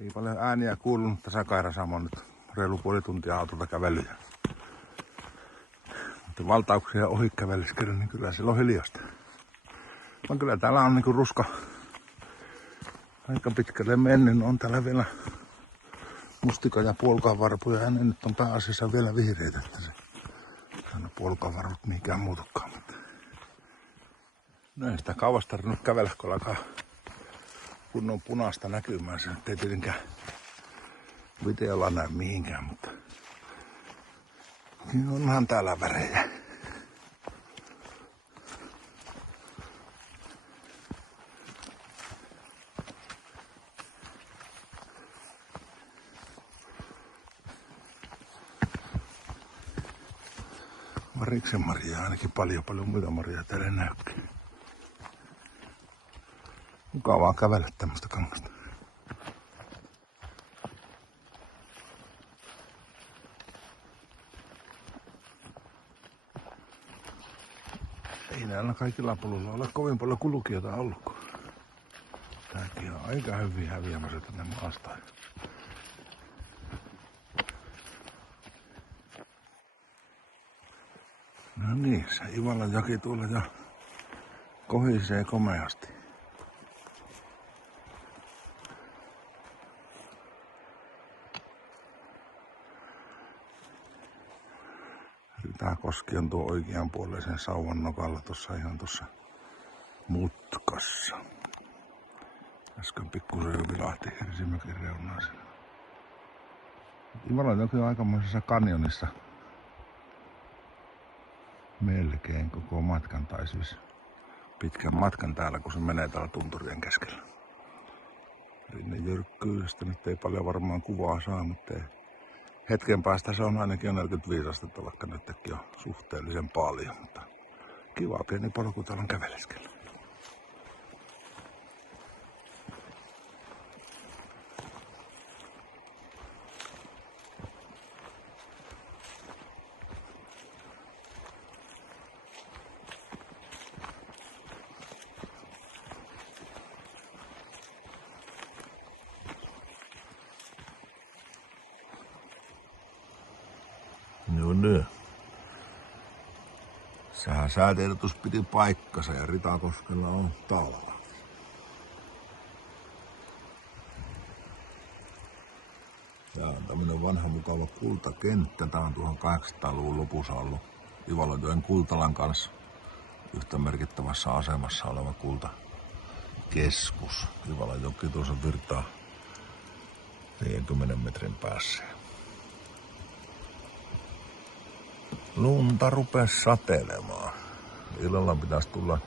Ei paljon ääniä kuulunut tässä Kairasalmon nyt reilu puoli tuntia autolta kävelyä. Mutta valtauksia ohi kävelyskellä, niin kyllä siellä on hiljasta. Vaan kyllä täällä on niinku ruska aika pitkälle mennyt. On täällä vielä mustika- ja puolkavarpuja ja ne nyt on pääasiassa vielä vihreitä. Että se on puolkavarvut mihinkään muutukaan. Mutta no ei sitä kauas tarvinnut kävellä, kun alkaa kunnon punaista näkymään. Se nyt ei tietenkään videolla näy mihinkään, mutta niin onhan täällä värejä. Mariksen marjaa ainakin paljon muita marjaa täällä näykkää. Mukavaa kävellä tämmöstä kangasta. Ei näillä kaikilla poluilla ole kovin paljon kulkijoita ollut. Tääkin on aika hyvin häviämässä tänne maasta. No niin, se Ivalan joki tuolla jo kohisee komeasti. Ritakoski on tuo oikeanpuoleisen sauvan nokalla tuossa ihan tuossa mutkassa. Äsken pikkusen jo vilahti Hirsimäkin reunaan sen. Ivalan joki on aikamoisessa kanjonissa. Melkein koko matkan, tai siis pitkän matkan täällä, kun se menee täällä tunturien keskellä. Rinne jyrkkyydestä nyt ei paljon varmaan kuvaa saa, mutta hetken päästä se on ainakin 45 astetta, vaikka nytkin on suhteellisen paljon. Mutta kiva pieni polku täällä on käveleskellä. No niin. Säätiedotus piti paikkansa ja Ritakoskella on talva. Tää on tämmönen vanha mukava kultakenttä. Tää on 1800-luvun lopussa ollut Ivalonjoen Kultalan kanssa yhtä merkittävässä asemassa oleva kultakeskus. Ivalonjoki tuossa virtaa 50 metrin päässä. Lunta rupesi satelemaan. Illalla pitäisi tulla,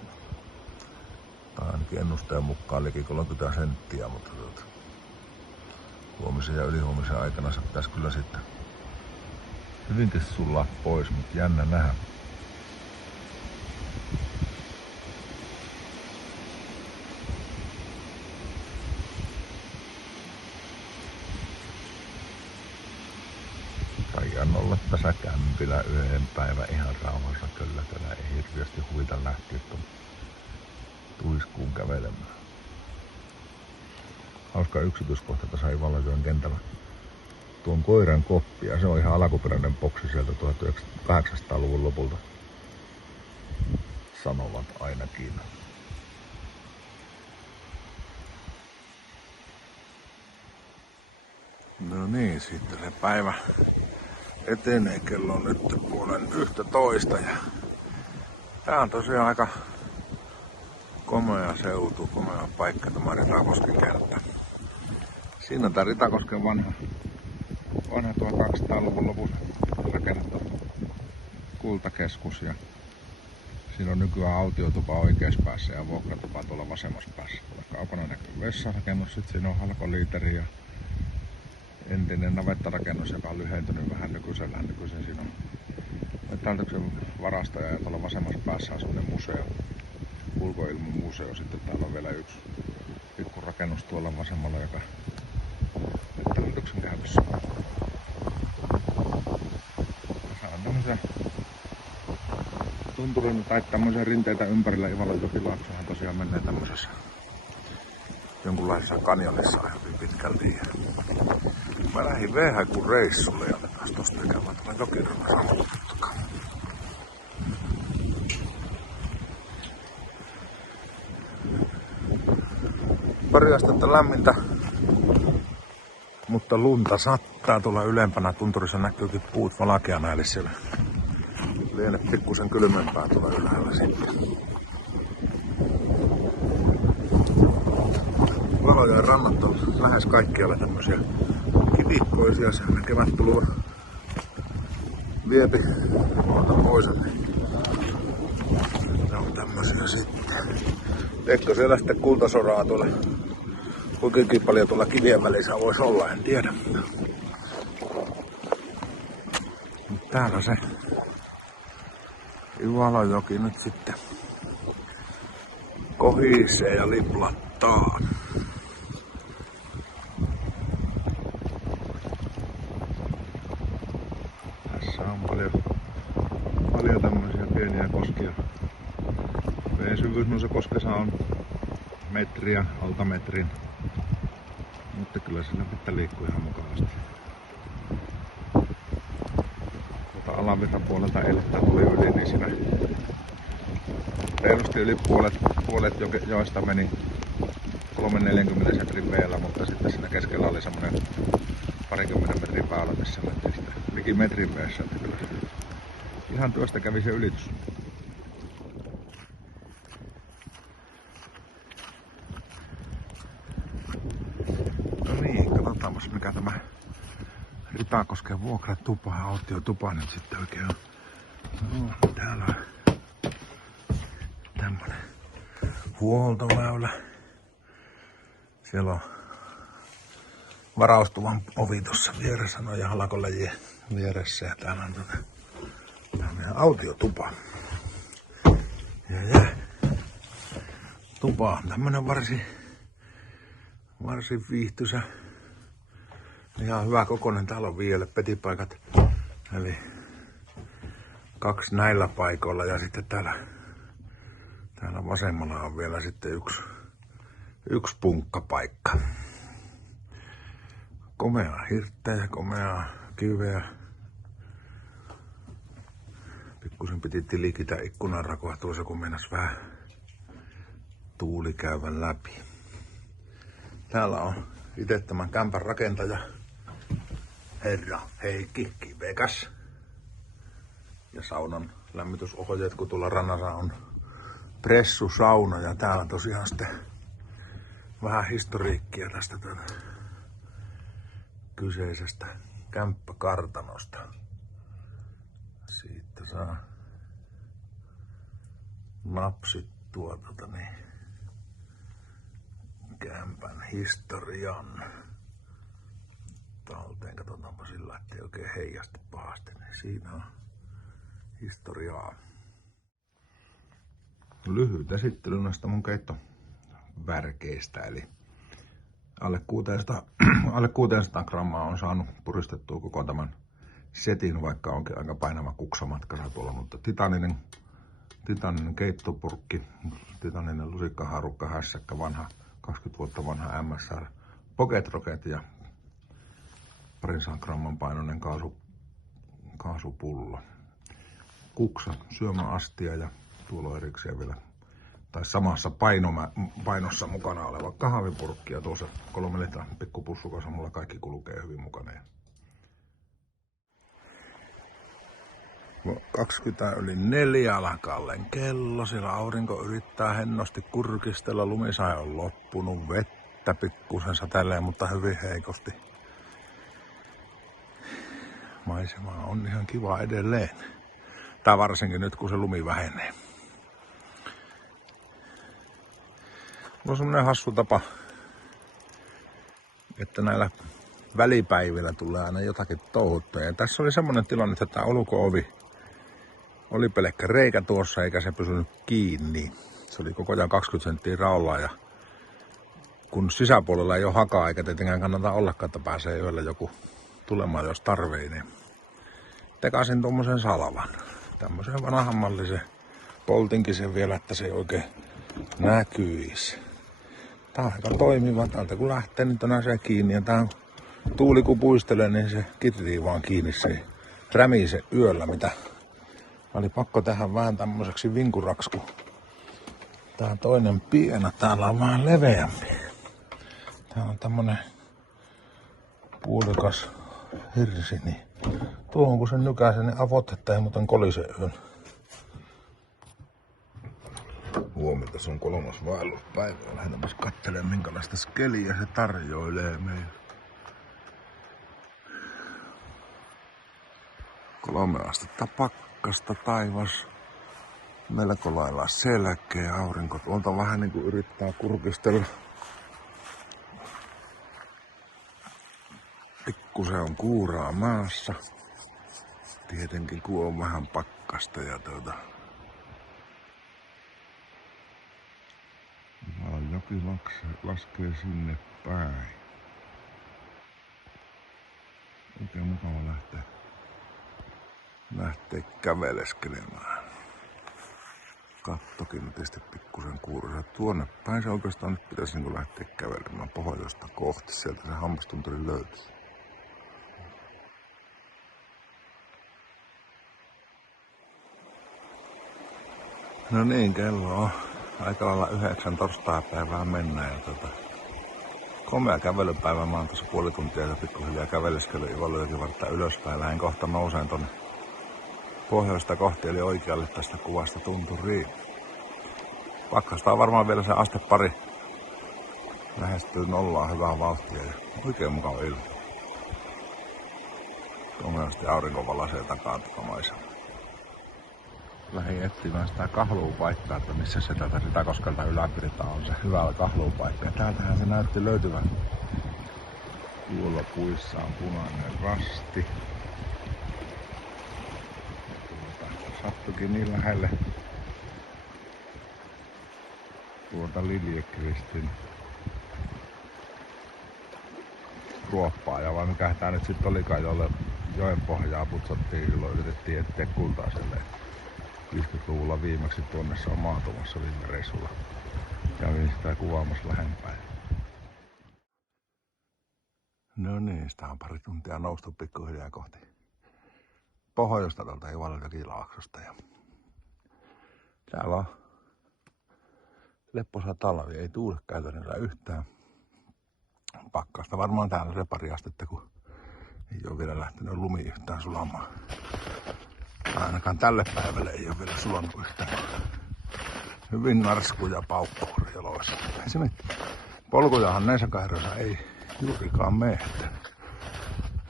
tai ainakin ennusteen mukaan liki 30 senttiä, mutta huomisen ja ylihuomisen aikana se pitäisi kyllä sitten hyvinkin sullaa pois, mutta jännä nähdä. Taian olla tässä kämpillä yhden päivän ihan rauhassa kyllä. Täällä ei hirveästi huvita lähteä tuon tuiskuun kävelemään. Hauska yksityiskohta tässä Ivalonjoen kentällä. Tuon koiran koppia, se on ihan alkuperäinen boksi sieltä 1800-luvun lopulta. Sanovat ainakin. No niin, sitten se päivä etenee, kello on nyt 11:30 ja tää on tosiaan aika komea seutu, komea paikka tämä Ritakosken kenttä. Siinä on tää Ritakosken vanha 1200-luvun lopussa rakennettu kultakeskus ja siinä on nykyään autiotupa oikeassa päässä ja vuokratupa tuolla vasemmassa päässä. Kaukana näkyy vessarakennus, sit siinä on halkoliiteri ja entinen navettarakennus, joka on lyhentynyt vähän nykyisellään. Nykyisin siinä on metallityksen varastoja ja tuolla vasemmassa päässä on semmoinen museo, ulkoilmamuseo. Sitten täällä on vielä yksi pikku rakennus tuolla vasemmalla, joka metallityksen käytössä. Tässä on tämmöisiä tunturin tai tämmöisiä rinteitä ympärillä. Ivalonjokilaaksohan tosiaan menee tämmöisessä jonkunlaisessa kanjonissa hyvin pitkälti. Mä lähdin Vehäkun reissulle ja otetaan tosta käymään tuolla jokirannalla. Pari astetta lämmintä, mutta lunta sattaa tuolla ylempänä. Tunturissa näkyykin puut valkeana, eli siellä lienee pikkusen kylmempää tuolla ylhäällä sitten. Valojoen rannat on lähes kaikkialla tämmösiä kivikkoisia. Sehän kevättulva viepi maata pois. Ne on tämmösiä sitten. Teekö siellä sitten kultasoraa tuolla? Kuinkin paljon tuolla kivien välissä voisi olla, en tiedä. Mut täällä se Ivalojoki nyt sitten kohisee ja liplattaa. Tässä on paljon tämmöisiä pieniä koskia. Veden syvyys noissa koskessa on metriä, alta metrin. Mutta kyllä sillä pitää liikkua ihan mukavasti. Tuolta alavirran puolelta eilettä tuli yli, niin siinä reilusti yli puolet joista meni 3-40 sentrin veellä, mutta sitten siinä keskellä oli semmonen 20 metrin väylä, missä mentiin sitten liki metrin veessä. Kyllä ihan tuosta kävi se ylitys. Katsotaanpas mikä tämä Ritakosken vuokratupa, autiotupa nyt sitten oikein on. No, täällä on tämmönen huoltoväylä. Siellä on varaustuvan ovi tuossa vieressä, no ja halakolajien vieressä. Ja täällä on tämmönen autiotupa. Ja. Tupa on tämmönen varsin viihtyisä. Ihan hyvä kokoinen. Täällä on vielä petipaikat. Eli 2 näillä paikoilla ja sitten täällä vasemmalla on vielä sitten yksi punkkapaikka. Komeaa hirttä ja komeaa kiveä. Pikkusen piti tilikitä ikkunanrakoa tuossa, kun meinas vähän tuuli käyvän läpi. Täällä on itse tämän kämpän rakentaja, herra Heikki Kivekäs. Ja saunan lämmitysohjeet, kun tuolla rannassa on pressusauna. Ja täällä tosiaan sitten vähän historiikkia tästä kyseisestä kämppäkartanosta. Siitä saa napsittua kämpän historian talteen. Katsotaanpa sillä, ettei oikein heijasta pahasti. Niin siinä on historiaa. Lyhyt esittely näistä mun keittovärkeistä. Eli alle 600 grammaa on saanut puristettua koko tämän setin, vaikka onkin aika painava kuksamatkassa tuolla. Mutta titaninen keittopurkki, titaninen lusikkahaarukka, hässäkkä, 20 vuotta vanha MSR Pocket Rocket ja 200 gramman painoinen kaasupullo. Kuksa, syömäastia ja tuolla on erikseen vielä, tai samassa painossa mukana oleva kahvipurkki ja tuossa 3 litran pikkupussukassa mulla kaikki kulkee hyvin mukana. 4:20 alkaa kello, siellä aurinko yrittää hennosti kurkistella, lumisae on loppunut, vettä pikkusen satelee, mutta hyvin heikosti. Maisema on ihan kiva edelleen. Tää varsinkin nyt, kun se lumi vähenee. On semmonen hassu tapa, että näillä välipäivillä tulee aina jotakin touhuttua. Ja tässä oli semmonen tilanne, että tämä ulko-ovi oli pelkkä reikä tuossa eikä se pysynyt kiinni. Se oli koko ajan 20 senttiä raollaan ja kun sisäpuolella ei ole hakaa eikä tietenkään kannata ollakaan, että pääsee yöllä joku tulemaan jos tarvii, niin tekasin tuommoisen salvan. Tämmöisen vanhanmallisen poltinkin sen vielä, että se ei oikein näkyisi. Tää on aika toimiva. Täältä kun lähtee, niin on se kiinni. Ja tää tuuli kun puistelee, niin se kirii vaan kiinni. Se rämise yöllä, mitä oli pakko tehdä vähän tämmöiseksi vinkuraksi, kun tää toinen piena. Täällä on vähän leveämpi. Täällä on tämmönen puolikas hirsi, niin tuohon kun sen nykäisen, niin avot, että ei muuten kolise yön. Huomenta, se on 3. vaelluspäivä. Lähdetäänpäs katselemaan, minkälaista skeliä se tarjoilee meille. 3 astetta pakkasta, taivas melko lailla selkeä, aurinko tuolta vähän niinku yrittää kurkistella. Pikkusen on kuuraa maassa. Tietenkin kun on vähän pakkasta ja joki laskee sinne päin. Oikein mukava lähteä käveleskelemään. Kattokin on tietysti pikkusen kuurossa. Tuonne päin se oikeastaan nyt pitäisi niin lähteä kävelemään pohjoista kohti. Sieltä se hammastunturi löytyy. No niin, kello on aika lailla 9 torstaipäivää mennään ja komea kävelypäivä. Mä oon tuossa puoli tuntia ja pikkuhiljaa käveleskelyn Ivalöökin vartta ylöspäin. Lähden kohta nouseen tonne pohjoista kohti eli oikealle tästä kuvasta tunturiin. Pakkasta on varmaan vielä se aste pari. Lähestyy nollaan hyvää vauhtia ja oikein mukava ilma. Komeasti aurinko valaisee takaa maisema. Lähdin etsimään sitä kahluupaikkaa, että missä se tätä Sitakoskelta yläpirta on se hyvä kahluupaikka. Täältähän se näytti löytyvän. Tuolla puissa on punainen rasti. Sattukin niin lähelle tuota Liljekristin ruoppaa. Ja vai mikä tää nyt sit olikaan, jolle joen pohjaa putsattiin, jolloin yritettiin etsiä kultaa silleen. 50-luvulla viimeksi tuonne se on maatumassa viime reissulla. Kävin sitä kuvaamassa lähempään. No niin, sitä on pari tuntia noustu pikkuhiljaa kohti pohjoista tuolta Ivalöökilaaksosta. Ja täällä on lepposa talvi, ei tuule käytännössä yhtään. Pakkasta varmaan täällä se pari astetta, kun ei ole vielä lähtenyt lumi yhtään sulamaan. Ainakaan tälle päivälle ei ole vielä sulanut yhtään. Hyvin narsku ja paukku jaloissa. Esimerkiksi polkujahan näissä kahderoissa ei juurikaan mene.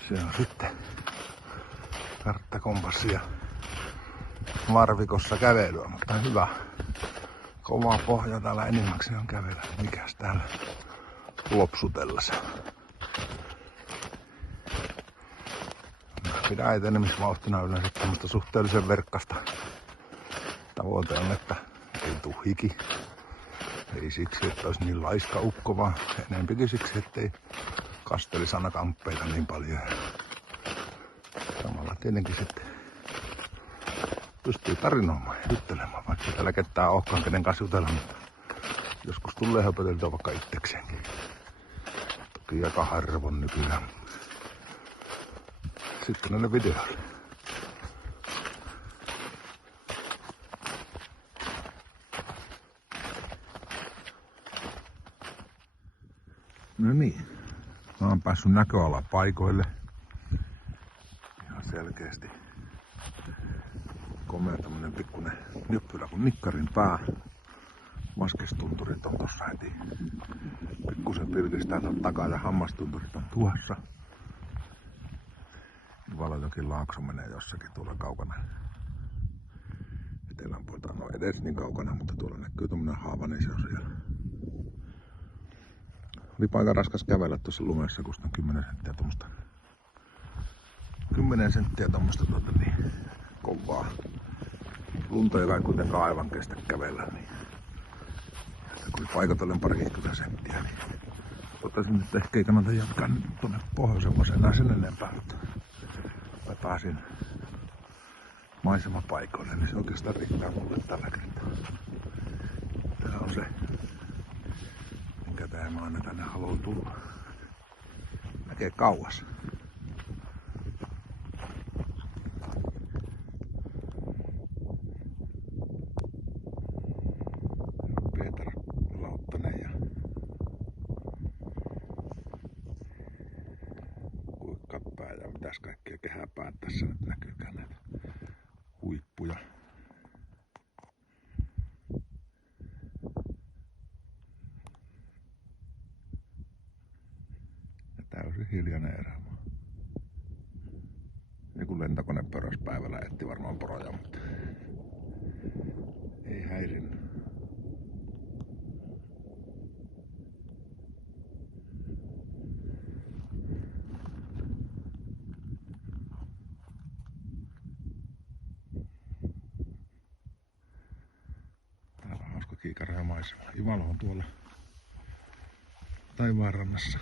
Se on sitten karttakompassi ja varvikossa kävelyä, mutta hyvä. Kova pohja täällä enimmäkseen on kävellä. Mikäs täällä lopsutellessa. Pidän etenemisvauhtina yleensä tämmöistä suhteellisen verkkasta. Tavoite on, että ei tuu hiki. Ei siksi, että olisi niin laiska ukko, vaan enempikin siksi, ettei kastelisi aina kamppeita niin paljon. Samalla tietenkin sitten pystyy tarinoimaan ja juttelemaan, vaikka täällä ketään olekaan kenen kanssa jutella, mutta joskus tulee höpöteltyä vaikka itsekseenkin. Toki aika harvoin nykyään. Sitten näille videoille. No niin, mä oon päässyt näköalapaikoille. Ihan selkeästi. Komea tämmönen pikkunen nyppylä kuin nikkarin pää. Maskestunturit on tossa heti. Pikkusen pilkistää tuon takaa ja hammastunturit on tuossa. Ivalöökin laakso menee jossakin tuolla kaukana. Etelän puolta on edes niin kaukana, mutta tuolla näkyy tommonen haava, niin se on siellä. Oli aika raskas kävellä tuossa lumessa, kun on 10 senttiä tommoista. 10 senttiä tommoista niin kovaa lunta, joka ei kuitenkaan aivan kestä kävellä. Niin. Kun paikotellen 20 senttiä, niin totesin, että ehkä ei kannata jatkaa nyt tuonne pohjoisemmoseen enää sen enempää. Mä pääsin maisemapaikoille, niin se oikeastaan riittää mulle tällä kertaa. Tää on se, tähän mä aina tänne haluan tulla. Näkee kauas. Peter Lauttonen ja Kuikkappää ja mitäs kaikkea kehäpäät tässä nyt näkyykään näitä huippuja. Ja täysin hiljainen erämaa. Joku lentokone pörös päivällä etti varmaan poroja, mutta ei häirinnyt. Täällä on hauska kiikara ja maisema. Ivalo on tuolla taivaanrannassa.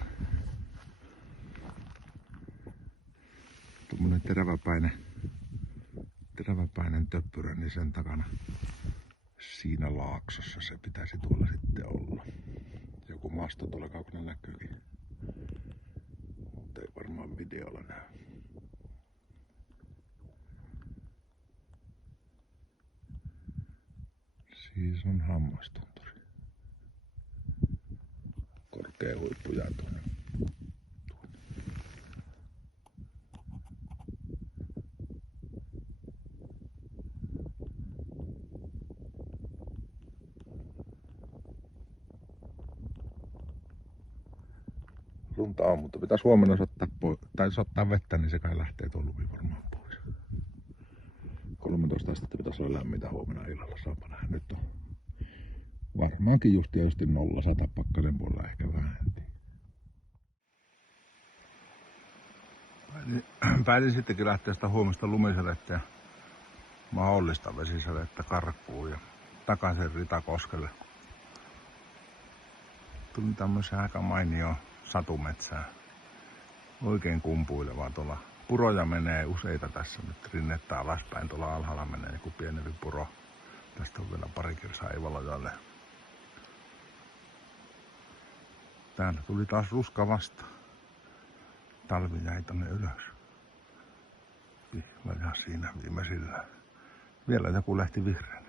Tuommoinen teräväpäinen töppyrä, niin sen takana siinä laaksossa se pitäisi tuolla sitten olla. Joku masto tuolla kaukana näkyykin, mutta ei varmaan videolla näy. Siis on Hammastunturi. Korkea huippu jää tuonne. Lunta on, mutta pitäisi huomenna ottaa vettä, niin se kai lähtee tuon lumi varmaan pois. 13 astetta pitäisi olla lämmintä huomenna illalla, saapa nähdä. Nyt on varmaankin just 0-100 pakkasen puolella, ehkä vähän. Päätin sittenkin lähteä sitä huomista lumisadetta ja mahdollista vesisadetta karkuun ja takaisin Ritakoskelle. Tuli tämmöisen aika mainio satumetsää. Oikein kumpuilevaa tuolla. Puroja menee useita tässä nyt rinnettä alaspäin. Tuolla alhaalla menee joku pienempi puro. Tästä on vielä pari kilsaa Ivalojalle. Täällä tuli taas ruska vasta. Talvi jäi tonne ylös. Ja siinä viimeisillä. Vielä joku lähti vihreänä.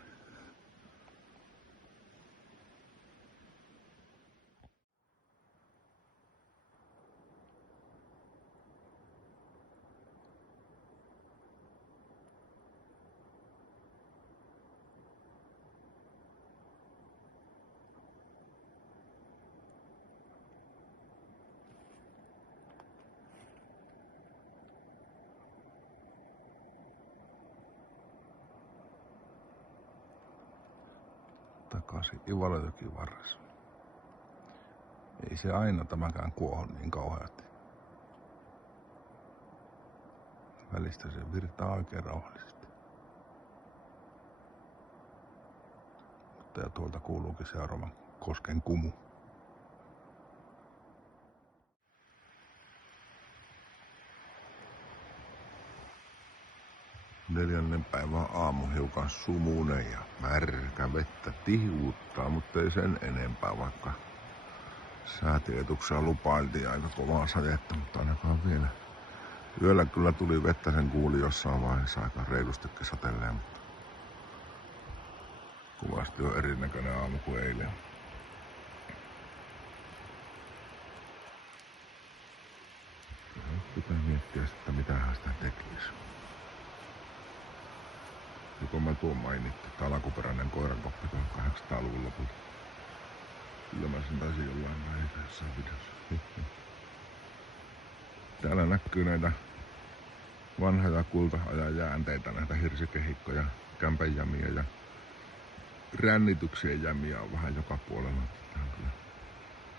Takaisin Ivalojoki varressa. Ei se aina tämäkään kuohon niin kauheasti. Välistä se virtaa oikein rauhallisesti. Mutta ja tuolta kuuluukin seuraavan kosken kumu. 4. päivän aamu hiukan sumunen ja märkä vettä tihuuttaa, mutta ei sen enempää, vaikka säätietuksella lupailtiin aika kovaa sadetta, mutta ainakaan vielä. Yöllä kyllä tuli vettä, sen kuuli jossain vaiheessa aika reilustikin satelleen, mutta kovasti on erinäköinen aamu kuin eilen. Pitää miettiä sitten, mitä hän sitä tekisi. Joko mä tuon mainittu, että alkuperäinen koirankoppi 1800-luvun lopulta. Kyllä mä sen taisin jollain vaiheessa jossain videossa. Täällä näkyy näitä vanhoja kulta-ajan jäänteitä, näitä hirsikehikkoja, kämpänjämiä ja rännityksien jämiä on vähän joka puolella. Tää on kyllä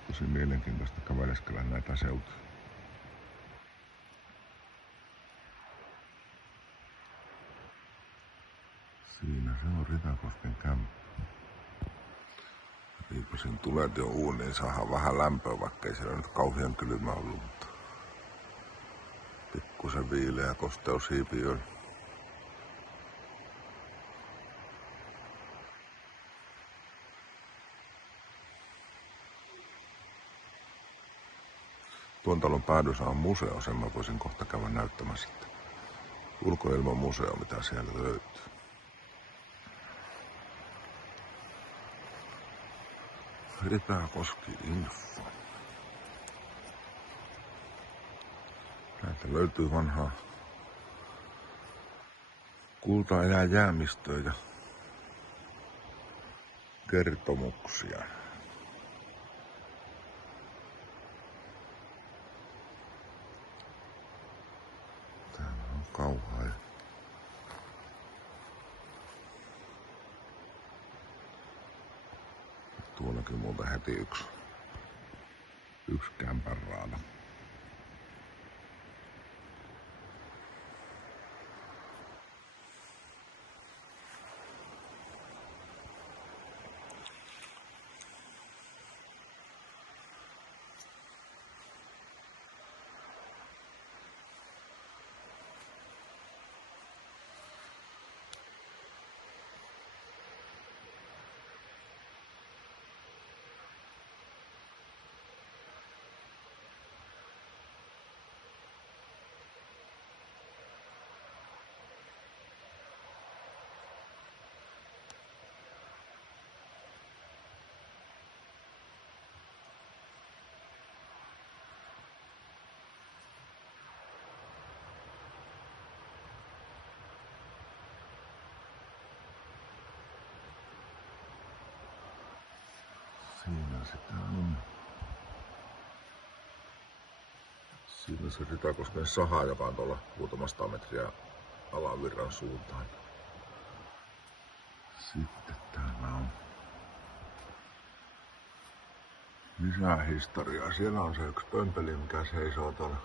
tosi mielenkiintoista käveleskellä näitä seutuja. Siinä se on Ritakosken kämppä. Viipasin tulet jo uuniin, saadaan vähän lämpöä, vaikka ei siellä nyt kauhean kylmä ollut, mutta pikkusen viileä kosteushiipi on. Tuon talon päädyssä on museo, sen mä voisin kohta käydä näyttämässä sitten. Ulkoilman museo, mitä siellä löytyy. Ripeäkoski info. Täältä löytyy vanhaa kulta-ajan jäämistöä ja kertomuksia. Täällä on kauhaa ja tuollakin muuta heti yksi kämpänraada. Siinä sitä on. Siinä se Ritakosken saha, joka on tuolla muutama 100 metriä alavirran suuntaan. Sitten täällä on lisää historiaa. Siellä on se yksi pömpeli, mikä seisoo tuolla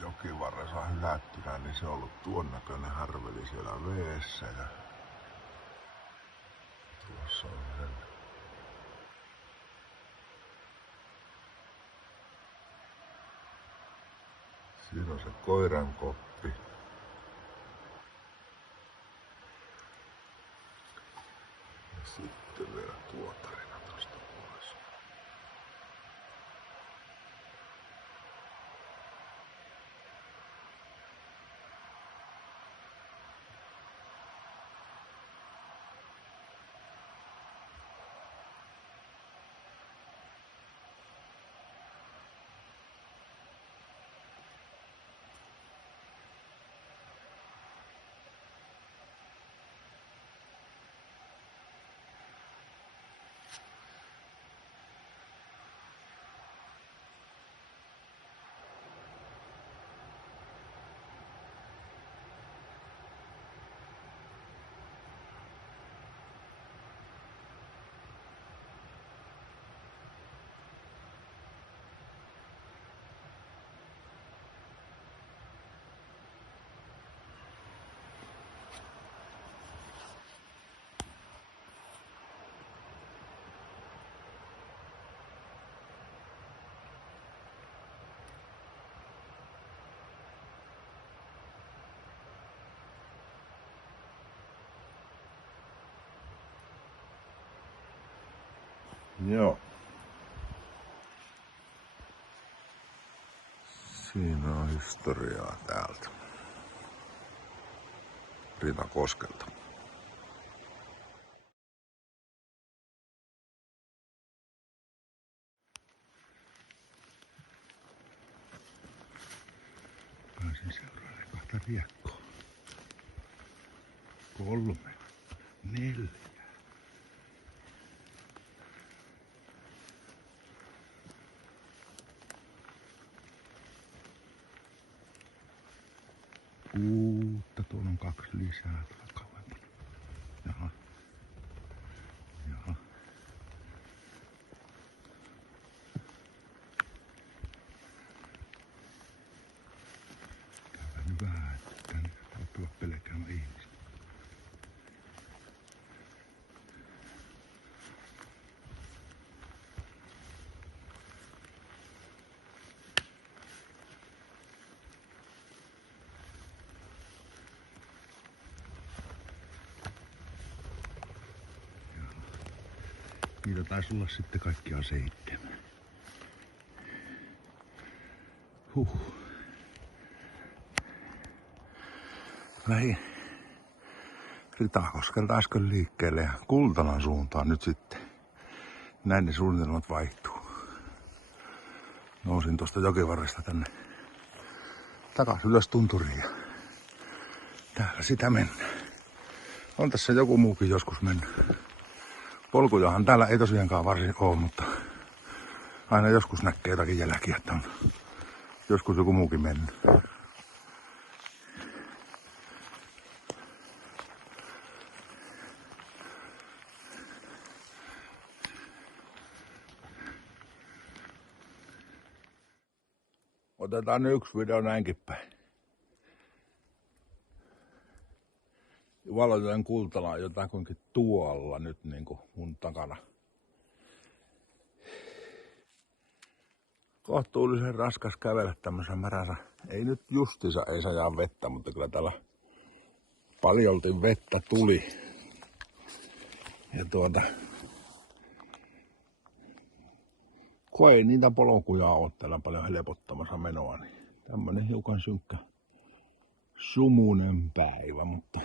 jokivarressa hylättynä, niin se on ollut tuon näköinen härveli siellä veessä. Ja tuossa on sen. Siinä on se koiran koppi. Ja sitten vielä tuo tarina tosta pois. Joo. Siinä on historiaa täältä. Ritakoskelta. Pääsin seuraamaan kahta riekkoa. 3, 4. Uutta, tuolla on 2 lisää tuolla kauempana. Jaha. Jaha. Täällä on hyvä, että tänne voi tulla pelkäämään ihmistä. Niitä taisi olla sitten kaikkiaan 7. Lähin Ritakoskelta äsken liikkeelle ja Kultalan suuntaan nyt sitten. Näin ne suunnitelmat vaihtuu. Nousin tuosta jokivarresta tänne takas ylös tunturiin ja täällä sitä mennään. On tässä joku muukin joskus mennyt. Polkujahan täällä ei tosiaankaan varsin ole, mutta aina joskus näkee jotakin jälkiä, että on joskus joku muukin mennyt. Otetaan yksi video näinkin päin. Valojoen Kultala on jotakuinkin tuolla nyt niinku mun takana. Kohtuullisen raskas kävellä tämmösen märänsä. Ei nyt justiinsa ei sajaa vettä, mutta kyllä täällä paljolti vettä tuli. Ja kun ei niitä polkuja ole täällä paljon helpottamassa menoa, niin tämmönen hiukan synkkä sumunen päivä, mutta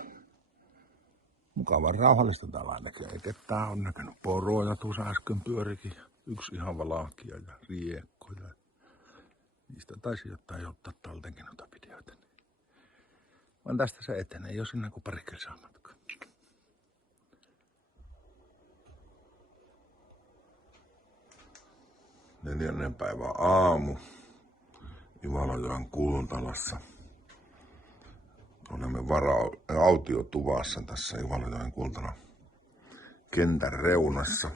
mukavan rauhallista täällä ainakin. Ei ketään on näkynyt. Poroja tuossa äsken pyörikin. Yksi ihan valaakia ja riekkoja. Niistä taisi jotain ottaa taltenkin noita videoita. Vaan tästä se etenee. Ei ole sinne kuin pari kilsaa matkaa. 4. päivän aamu Ivalojoen Kultalassa. Olemme autiotuvassa tässä Ivalojoen Kultalan kentän reunassa.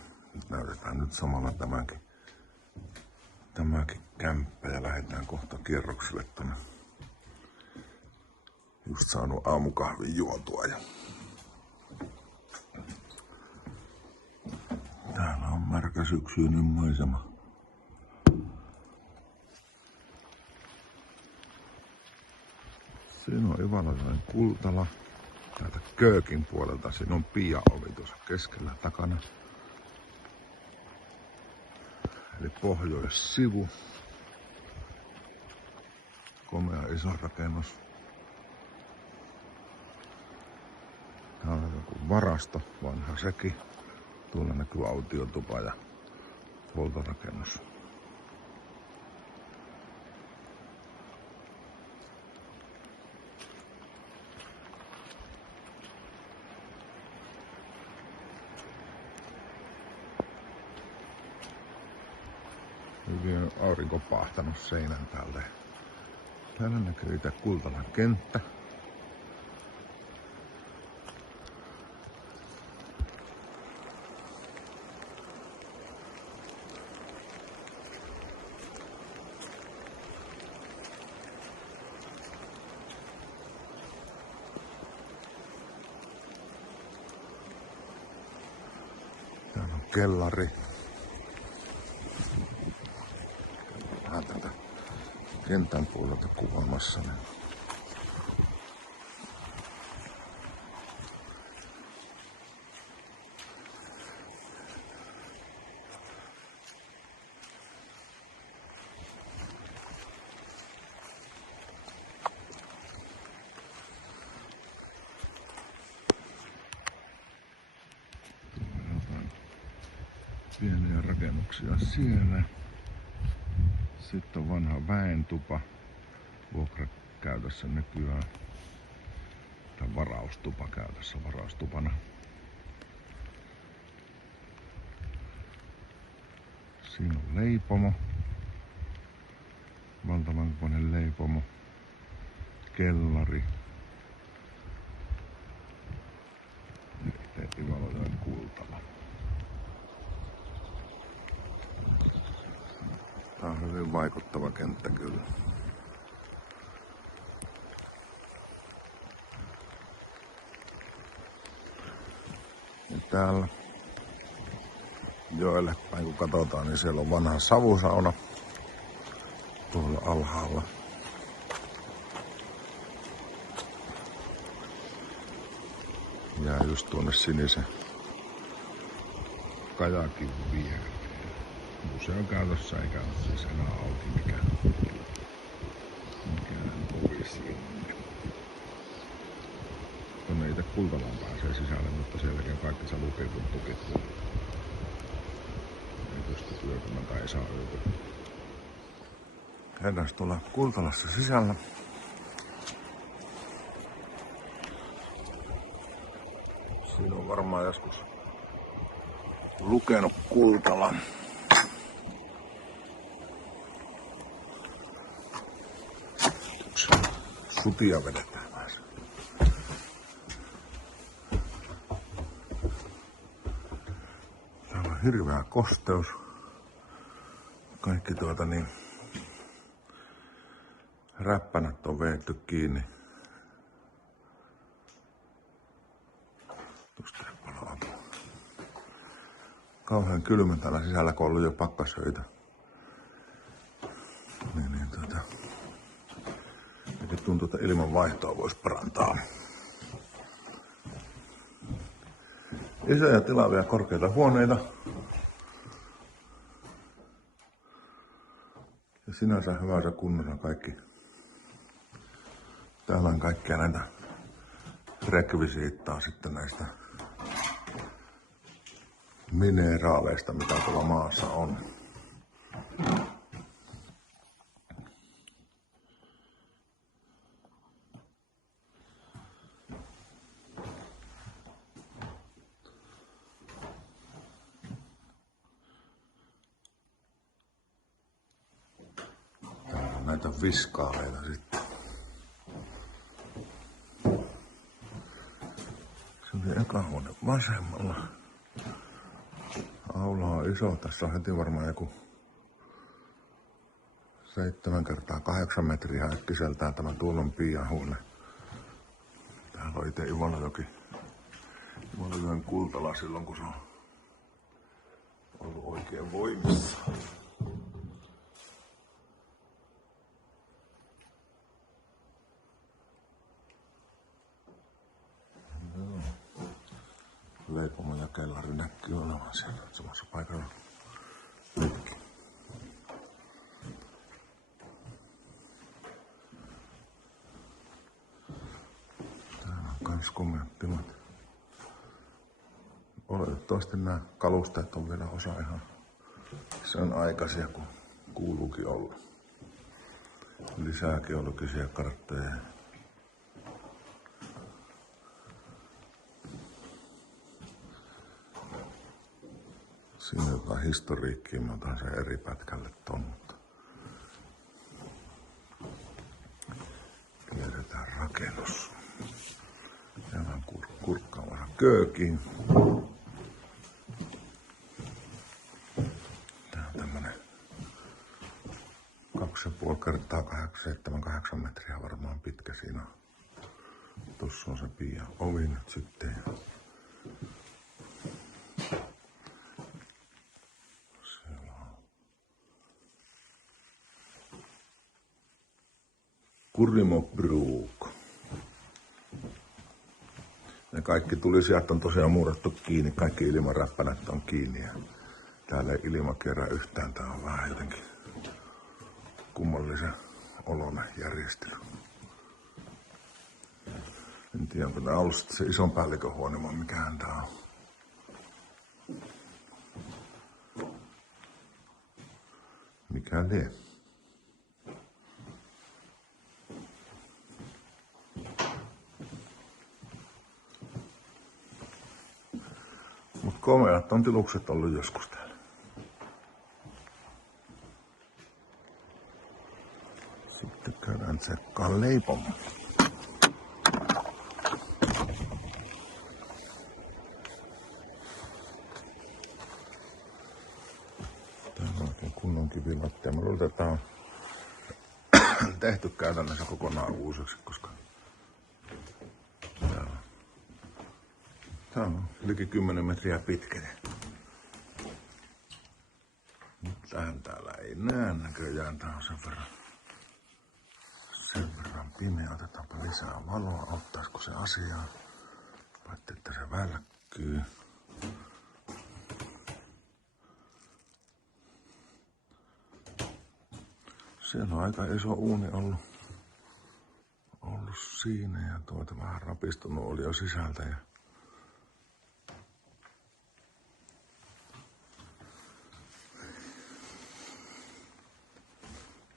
Näytetään nyt samalla tämäkin kämppä ja lähdetään kohta kierrokselle tonne. Just saanut aamukahvin juotua ja täällä on märkä syksyinen maisema. Siinä on Ivalojoen Kultala. Täältä köökin puolelta siinä on Pia-ovi tuossa keskellä takana. Eli pohjoissivu. Komea iso rakennus. Täällä on joku varasto, vanha sekin. Tuolla näkyy autiotupa ja huoltorakennus. Hyvin on aurinko pahtanut seinän päälle. Täällä näkyy itse Kultalan kenttä. Täällä on kellari. Vähän täältä kentän puolelta kuvaamassa. Pieniä rakennuksia siellä. Sitten on vanha väentupa, vuokrakäytössä nykyään, tai varaustupa käytössä varaustupana. Siinä on leipomo, valtavan kokoinen leipomo, kellari. Nyt Ivalojoen Kultala. Tää on hyvin vaikuttava kenttä kyllä. Ja täällä joelle päin kun katsotaan, niin siellä on vanha savusauna tuolla alhaalla. Jää just tuonne sinisen kajakin viereen. Museo käytössä eikä ole siis enää auki mikään. Kultalaan pääsee sisälle, mutta sielläkin kaikki savuketjut tukittu. Ei pysty yöpymään tai ei saa yöpymään. Käydään tuolla Kultalassa sisällä. Siinä on varmaan joskus lukenut Kultala. Sutia vedetään vähän. Täällä on hirveä kosteus. Kaikki räppänät on veetty kiinni. Tuosta ei paljon apua. Kauhean kylmä täällä sisällä, kun on ollut jo pakkasöitä. Nyt tuntuu, että ilman vaihtoa voisi parantaa. Isoja tilavia korkeita huoneita. Ja sinänsä hyvässä kunnossa kaikki. Täällä on kaikkea näitä rekvisiittaa sitten näistä mineraaleista, mitä tuolla maassa on. Täällä on näitä viskaaleita sitten. Se oli eka huone vasemmalla. Aula on iso. Tässä on heti varmaan joku 7x8 metriä äkkiseltään tämä Tuulon Piian huone. Täällä on itse Ivalojoen Kultala silloin, kun se on ollut oikein voimissa. Leipomo ja kellari näkyy olevan siellä samassa paikalla nytkin. Täällä on kans komeat tilat. Oletettavasti nämä kalusteet on vielä osa ihan sen aikaisia, kun kuuluukin olla. Lisää geologisia karttoja. Siinä on jotain historiikkiä, mä otan sen eri pätkälle ton, mutta kierretään rakennus. Täällä on kurkkaamassa köökiin. Tää on tämmönen 2,5 x 7-8 metriä varmaan pitkä siinä. Tuossa on se Piian ovi nyt sitten. Kurimobruk. Ne kaikki tulisijat on tosiaan muurattu kiinni. Kaikki ilmaräppänät on kiinni. Ja täällä ei ilma kierrä yhtään. Tää on vähän jotenkin kummallisen oloinen järjestely. En tiedä, onko tää ollut se ison päällikön huone, vaan mikähän tää on. Mikä lie? Mut komeat on tilukset ollut joskus täällä. Sitten käydään tsekkaan leipomo. Täällä on oikein kunnon kivilattia. Mä luulen, että tää on tehty käytännössä kokonaan uusiksi, koska tää on liki 10 metriä pitkä. Mitään täällä ei näe näköjään. Tää on sen verran pimeä. Otetaanpa lisää valoa. Auttaisiko se asiaa? Paitsi että se välkkyy. Siellä on aika iso uuni ollut ollut siinä ja vähän rapistunut oli jo sisältä. Ja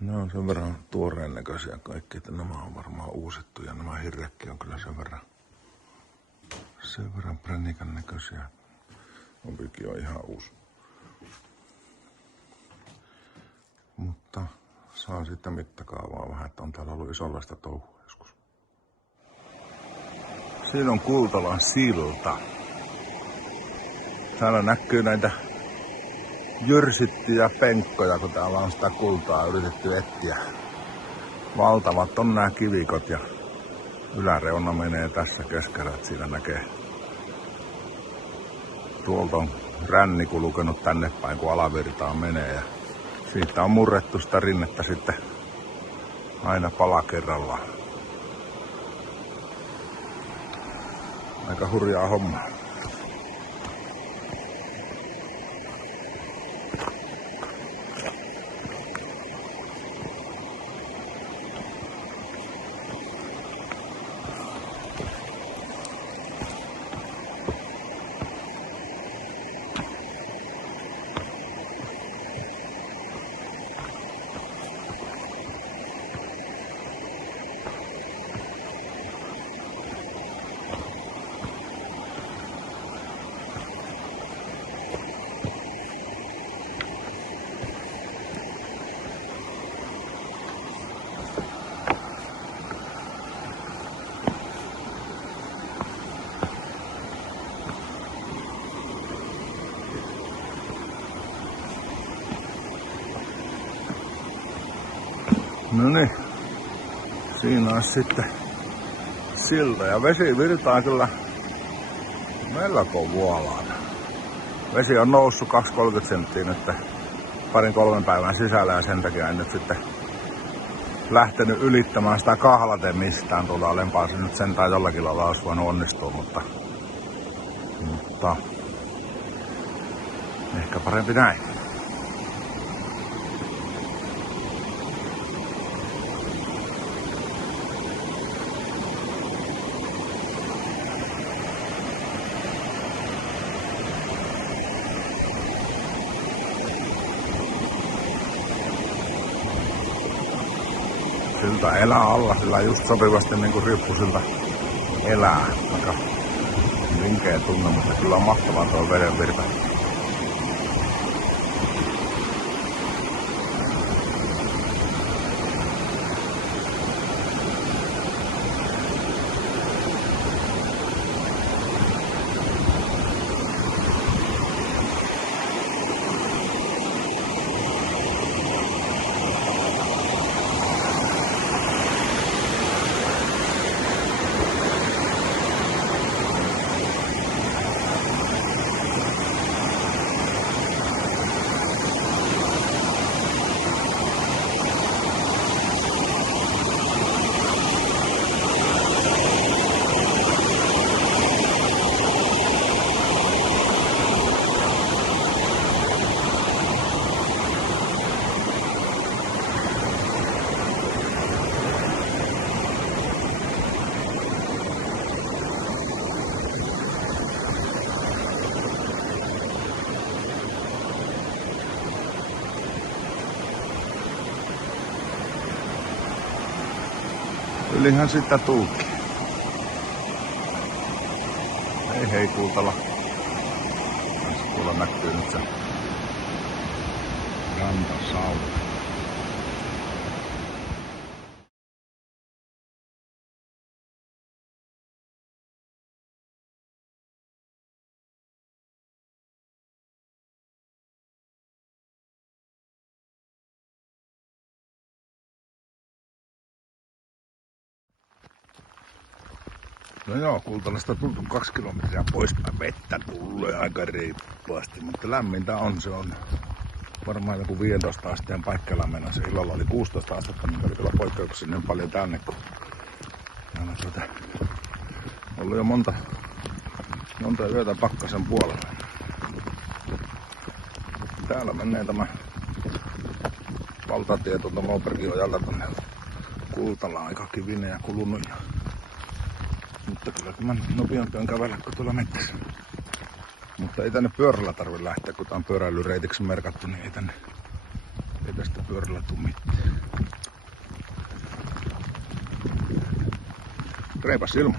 nämä on sen verran tuoreen näköisiä kaikki, että nämä on varmaan uusittu ja nämä hirrekki on kyllä sen verran prännikän näköisiä. Ompikin on ihan uusi. Mutta saa sitten mittakaavaa vähän, että on täällä ollut isonlaista touhua joskus. Siinä on Kultalan silta. Täällä näkyy näitä jyrsittyjä penkkoja, kun täällä on sitä kultaa yritetty etsiä. Valtavat on nämä kivikot ja yläreuna menee tässä keskellä, että siinä näkee. Tuolta on ränni kulkenut tänne päin, kun alavirtaan menee. Ja siitä on murrettu sitä rinnettä sitten aina pala kerrallaan. Aika hurjaa hommaa. No niin, siinä on sitten silta ja vesi virtaa kyllä melko vuolaan. Vesi on noussut 2-30 senttiä nyt 2-3 päivän sisällä ja sen takia en nyt sitten lähtenyt ylittämään sitä kahlaten mistään tuolla alempaa. Se nyt sentään jollakin lailla olisi voinut onnistua, mutta ehkä parempi näin. Silta elää alla, sillä just sopivasti niin kuin riippusilta elää. Aika vinkeä tunne, mutta kyllä on mahtavaa tuo veden virta. Ylihän sitä tuukin. Hei Kultala. Tuolla näkyy nyt se rantasauna. No joo, Kultalasta tultu 2 kilometriä poispäin, vettä tulee aika reippaasti, mutta lämmintä on, se on varmaan joku 15 asteen paikkeilla mennä. Se illalla oli 16 astetta, mikä oli kyllä poikkeuksellinen paljon tänne, kun täällä ollut jo monta yötä pakkasen puolella. Täällä menee tämä valtatie tuolta Mobergin ojalta tonne Kultala on aika kivinen ja kulunut jo. Mutta kyllä mä nopeampi on kävellä kuin tuolla mettässä. Mutta ei tänne pyörällä tarvitse lähteä, kun tää on pyöräilyreitiksi merkattu, niin ei tästä pyörällä tuu mitään. Reipas ilma.